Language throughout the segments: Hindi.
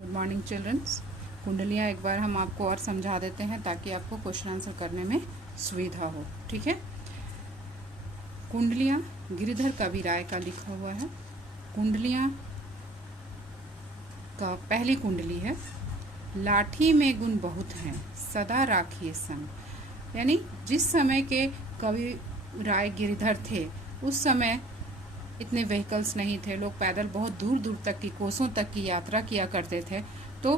Good morning children's. कुंडलियाँ एक बार हम आपको और समझा देते हैं ताकि आपको क्वेश्चन आंसर करने में सुविधा हो। ठीक है। कुंडलियाँ गिरिधर कविराय का लिखा हुआ है। कुंडलियाँ का पहली कुंडली है, लाठी में गुण बहुत हैं सदा राखिए संग। यानी जिस समय के कवि राय गिरिधर थे उस समय इतने व्हीकल्स नहीं थे, लोग पैदल बहुत दूर दूर तक की कोसों तक की यात्रा किया करते थे। तो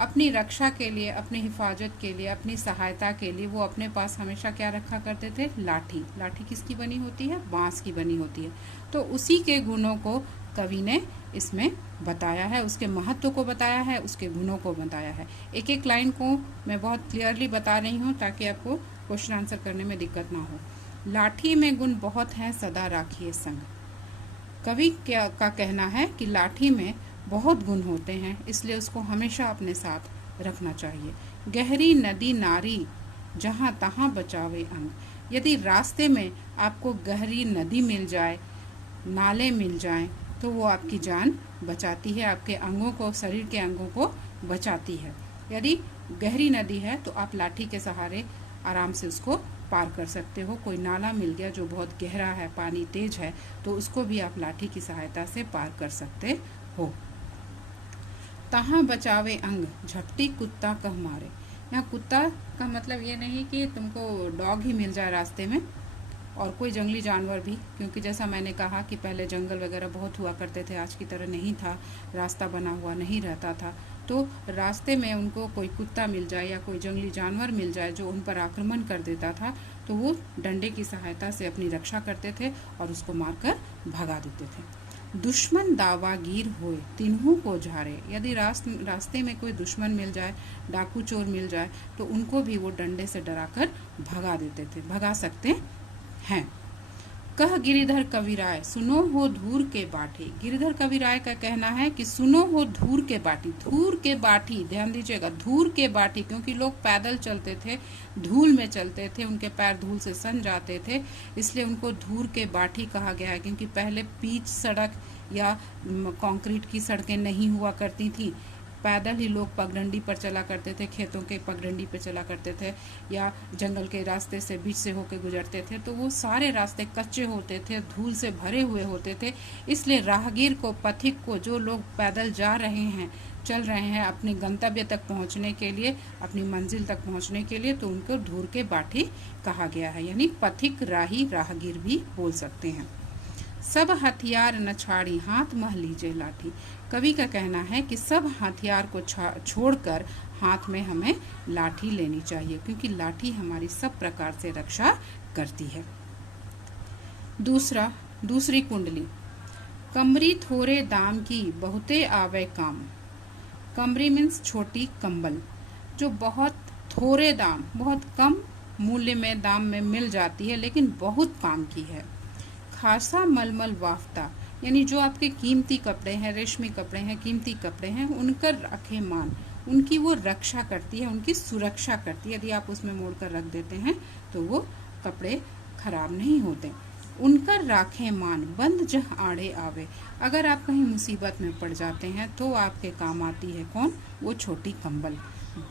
अपनी रक्षा के लिए, अपनी हिफाजत के लिए, अपनी सहायता के लिए वो अपने पास हमेशा क्या रखा करते थे? लाठी। लाठी किसकी बनी होती है? बांस की बनी होती है। तो उसी के गुणों को कवि ने इसमें बताया है, उसके महत्व को बताया है, उसके गुणों को बताया है। एक एक लाइन को मैं बहुत क्लियरली बता रही हूँ ताकि आपको क्वेश्चन आंसर करने में दिक्कत ना हो। लाठी में गुण बहुत हैं सदा राखिए संग। कवि का कहना है कि लाठी में बहुत गुण होते हैं, इसलिए उसको हमेशा अपने साथ रखना चाहिए। गहरी नदी नारी जहाँ तहाँ बचावे अंग। यदि रास्ते में आपको गहरी नदी मिल जाए, नाले मिल जाएं, तो वो आपकी जान बचाती है, आपके अंगों को, शरीर के अंगों को बचाती है। यदि गहरी नदी है तो आप लाठी के सहारे आराम से उसको पार कर सकते हो। कोई नाला मिल गया जो बहुत गहरा है, पानी तेज है, तो उसको भी आप लाठी की सहायता से पार कर सकते हो। तहाँ बचावे अंग झपटी कुत्ता कह मारे। यहाँ कुत्ता का मतलब ये नहीं कि तुमको डॉग ही मिल जाए रास्ते में, और कोई जंगली जानवर भी, क्योंकि जैसा मैंने कहा कि पहले जंगल वगैरह बहुत हुआ करते थे, आज की तरह नहीं था, रास्ता बना हुआ नहीं रहता था। तो रास्ते में उनको कोई कुत्ता मिल जाए या कोई जंगली जानवर मिल जाए जो उन पर आक्रमण कर देता था, तो वो डंडे की सहायता से अपनी रक्षा करते थे और उसको मारकर भगा देते थे। दुश्मन दावागीर होए तिन्हू को झारे। यदि रास्ते में कोई दुश्मन मिल जाए, डाकू चोर मिल जाए, तो उनको भी वो डंडे से डराकर भगा देते थे, भगा सकते हैं। कह गिरिधर कविराय सुनो हो धूर के बाठी। गिरिधर कविराय का कहना है कि सुनो हो धूर के बाटी। धूर के बाटी, ध्यान दीजिएगा, धूर के बाटी, क्योंकि लोग पैदल चलते थे, धूल में चलते थे, उनके पैर धूल से सन जाते थे, इसलिए उनको धूर के बाटी कहा गया है। क्योंकि पहले पीच सड़क या कंक्रीट की सड़कें नहीं हुआ करती थी, पैदल ही लोग पगडंडी पर चला करते थे, खेतों के पगडंडी पर चला करते थे, या जंगल के रास्ते से बीच से होकर गुजरते थे। तो वो सारे रास्ते कच्चे होते थे, धूल से भरे हुए होते थे, इसलिए राहगीर को, पथिक को, जो लोग पैदल जा रहे हैं, चल रहे हैं अपने गंतव्य तक पहुंचने के लिए, अपनी मंजिल तक पहुंचने के लिए, तो उनको धूर के बाठी कहा गया है। यानी पथिक, राही, राहगीर भी बोल सकते हैं। सब हथियार न छाड़ी हाथ मह लीजिए लाठी। कवि का कहना है कि सब हथियार को छोड़कर हाथ में हमें लाठी लेनी चाहिए, क्योंकि लाठी हमारी सब प्रकार से रक्षा करती है। दूसरी कुंडली, कमरी थोड़े दाम की बहुते आवे काम। कमरी मीन्स छोटी कंबल, जो बहुत थोड़े दाम, बहुत कम मूल्य में, दाम में मिल जाती है, लेकिन बहुत काम की है। खासा मलमल वाफ्ता, यानी जो आपके कीमती कपड़े हैं, रेशमी कपड़े हैं, कीमती कपड़े हैं, उनकर रखे मान, उनकी वो रक्षा करती है, उनकी सुरक्षा करती है। यदि आप उसमें मोड़ कर रख देते हैं तो वो कपड़े खराब नहीं होते। उनकर राखे मान बंद जह आड़े आवे। अगर आप कहीं मुसीबत में पड़ जाते हैं तो आपके काम आती है कौन? वो छोटी कंबल।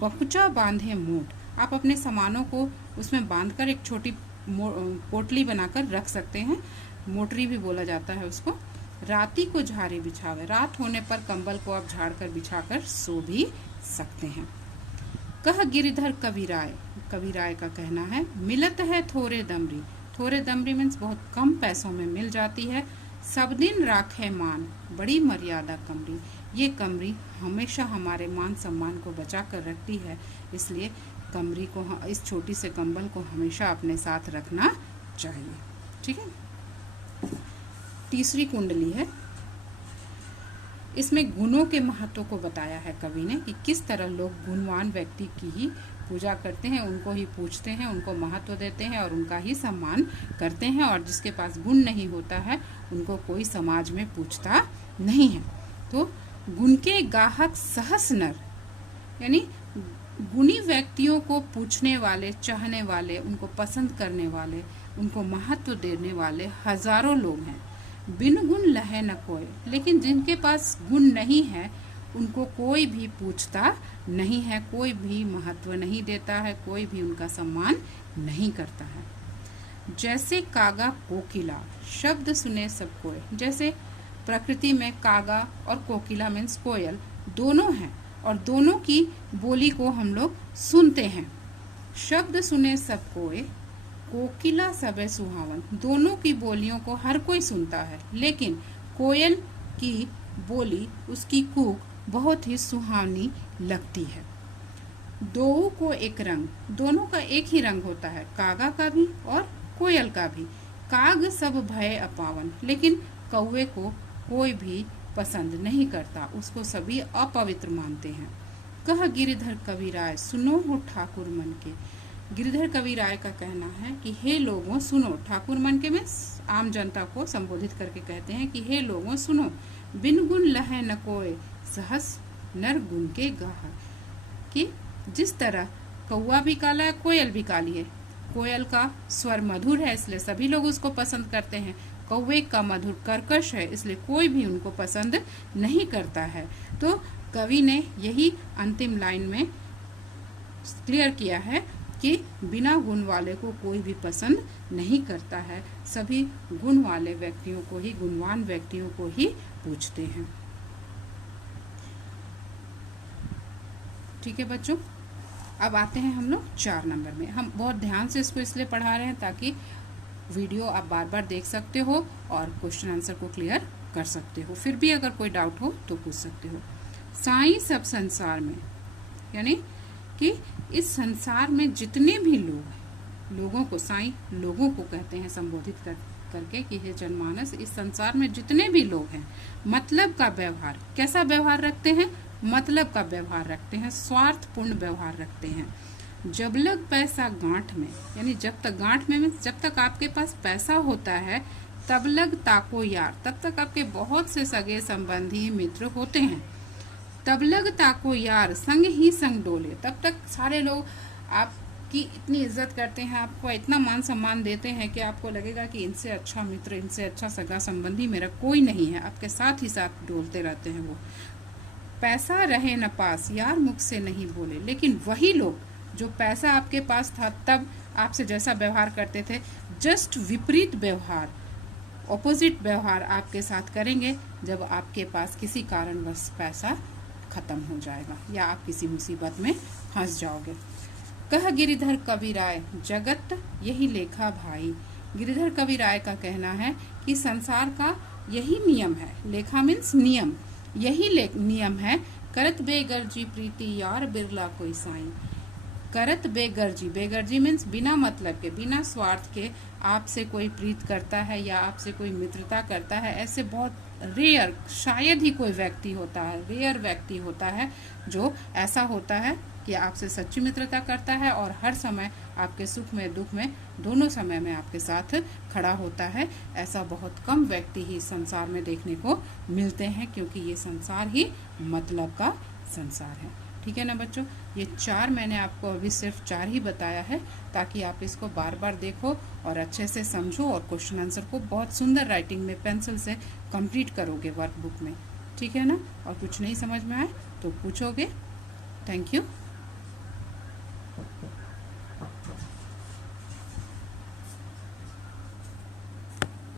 बकुचा बांधे मूठ, आप अपने सामानों को उसमें बांधकर एक छोटी पोटली बनाकर रख सकते हैं, मोटरी भी बोला जाता है उसको। राती को झारे बिछावे, रात होने पर कंबल को आप झाड़ कर बिछाकर सो भी सकते हैं। कह गिरिधर कविराय, कविराय का कहना है मिलत है थोड़े दमरी। थोड़े दमरी मीन्स बहुत कम पैसों में मिल जाती है। सब दिन राखे मान बड़ी मर्यादा कमरी। ये कमरी हमेशा हमारे मान सम्मान को बचा कर रखती है, इसलिए कमरी को, इस छोटी से कंबल को हमेशा अपने साथ रखना चाहिए। ठीक है। तीसरी कुंडली है, इसमें गुणों के महत्व को बताया है कवि ने कि किस तरह लोग गुणवान व्यक्ति की ही पूजा करते हैं, उनको ही पूजते हैं, उनको महत्व देते हैं और उनका ही सम्मान करते हैं, और जिसके पास गुण नहीं होता है उनको कोई समाज में पूछता नहीं है। तो गुण के गाहक सहस नर, यानी गुणी व्यक्तियों को पूछने वाले, चाहने वाले, उनको पसंद करने वाले, उनको महत्व देने वाले हजारों लोग हैं। बिन गुण लहे न कोय, लेकिन जिनके पास गुण नहीं है उनको कोई भी पूछता नहीं है, कोई भी महत्व नहीं देता है, कोई भी उनका सम्मान नहीं करता है। जैसे कागा कोकिला, शब्द सुने सब कोय। जैसे प्रकृति में कागा और कोकिला मीन्स कोयल दोनों हैं और दोनों की बोली को हम लोग सुनते हैं। शब्द सुने सब कोय, कोकिला सबे सुहावन। दोनों की बोलियों को हर कोई सुनता है, लेकिन कोयल की बोली, उसकी कूक बहुत ही सुहावनी लगती है। दो को एक रंग, दोनों का एक ही रंग होता है, कागा का भी और कोयल का भी। काग सब भय अपावन, लेकिन कौवे को कोई भी पसंद नहीं करता, उसको सभी अपवित्र मानते हैं। कह गिरिधर कवि राय, सुनो हो ठाकुर मन के। गिरिधर कवि राय का कहना है कि हे लोगों सुनो। ठाकुर मन के में आम जनता को संबोधित करके कहते हैं कि हे लोगों सुनो। बिन गुण लहे न कोय, सहस नर गुण के गाह। कि जिस तरह कौवा भी काला है, कोयल भी काली है। कोयल का स्वर मधुर है, इसलिए सभी लोग उसको पसंद करते हैं। कौवे का मधुर कर्कश है, इसलिए कोई भी उनको पसंद नहीं करता है। तो कवि ने यही अंतिम लाइन में क्लियर किया है कि बिना गुण वाले को कोई भी पसंद नहीं करता है, सभी गुण वाले व्यक्तियों को ही, गुणवान व्यक्तियों को ही पूछते हैं। ठीक है बच्चों, अब आते हैं हम लोग 4 नंबर में। हम बहुत ध्यान से इसको इसलिए पढ़ा रहे हैं ताकि वीडियो आप बार बार देख सकते हो और क्वेश्चन आंसर को क्लियर कर सकते हो। फिर भी अगर कोई डाउट हो तो पूछ सकते हो। साईं सब संसार में, यानी कि इस संसार में जितने भी लोग हैं, लोगों को साईं लोगों को कहते हैं संबोधित करके कि हे जनमानस, इस संसार में जितने भी लोग हैं, मतलब का व्यवहार, कैसा व्यवहार रखते हैं? मतलब का व्यवहार रखते हैं, स्वार्थपूर्ण व्यवहार रखते हैं। जब लग पैसा गांठ में, यानी जब तक गांठ में जब तक आपके पास पैसा होता है, तब लग ताको यार, तब तक आपके बहुत से सगे संबंधी मित्र होते हैं। तब लग ताको यार, संग ही संग डोले, तब तक सारे लोग आपकी इतनी इज्जत करते हैं, आपको इतना मान सम्मान देते हैं कि आपको लगेगा कि इनसे अच्छा मित्र, इनसे अच्छा सगा संबंधी मेरा कोई नहीं है। आपके साथ ही साथ डोलते रहते हैं वो। पैसा रहे न पास, यार मुख से नहीं बोले। लेकिन वही लोग जो पैसा आपके पास था तब आपसे जैसा व्यवहार करते थे, जस्ट विपरीत व्यवहार, ऑपोजिट व्यवहार आपके साथ करेंगे जब आपके पास किसी कारणवश पैसा खत्म हो जाएगा या आप किसी मुसीबत में फंस जाओगे। कह गिरिधर कवि राय, जगत यही लेखा भाई। गिरिधर कवि राय का कहना है कि संसार का यही नियम है, लेखा मीन्स नियम, यही नियम है। करत बेगर्जी प्रीति यार, बिरला कोई साईं। करत बेगर्जी, बेगर्जी मीन्स बिना मतलब के, बिना स्वार्थ के आपसे कोई प्रीत करता है या आपसे कोई मित्रता करता है, ऐसे बहुत रेयर, शायद ही कोई व्यक्ति होता है, रेयर व्यक्ति होता है जो ऐसा होता है कि आपसे सच्ची मित्रता करता है और हर समय आपके सुख में दुख में दोनों समय में आपके साथ खड़ा होता है। ऐसा बहुत कम व्यक्ति ही संसार में देखने को मिलते हैं, क्योंकि ये संसार ही मतलब का संसार है। ठीक है ना बच्चों, ये 4 मैंने आपको अभी सिर्फ 4 ही बताया है ताकि आप इसको बार बार देखो और अच्छे से समझो और क्वेश्चन आंसर को बहुत सुंदर राइटिंग में पेंसिल से कंप्लीट करोगे वर्कबुक में। ठीक है ना, और कुछ नहीं समझ में आए तो पूछोगे। Thank you.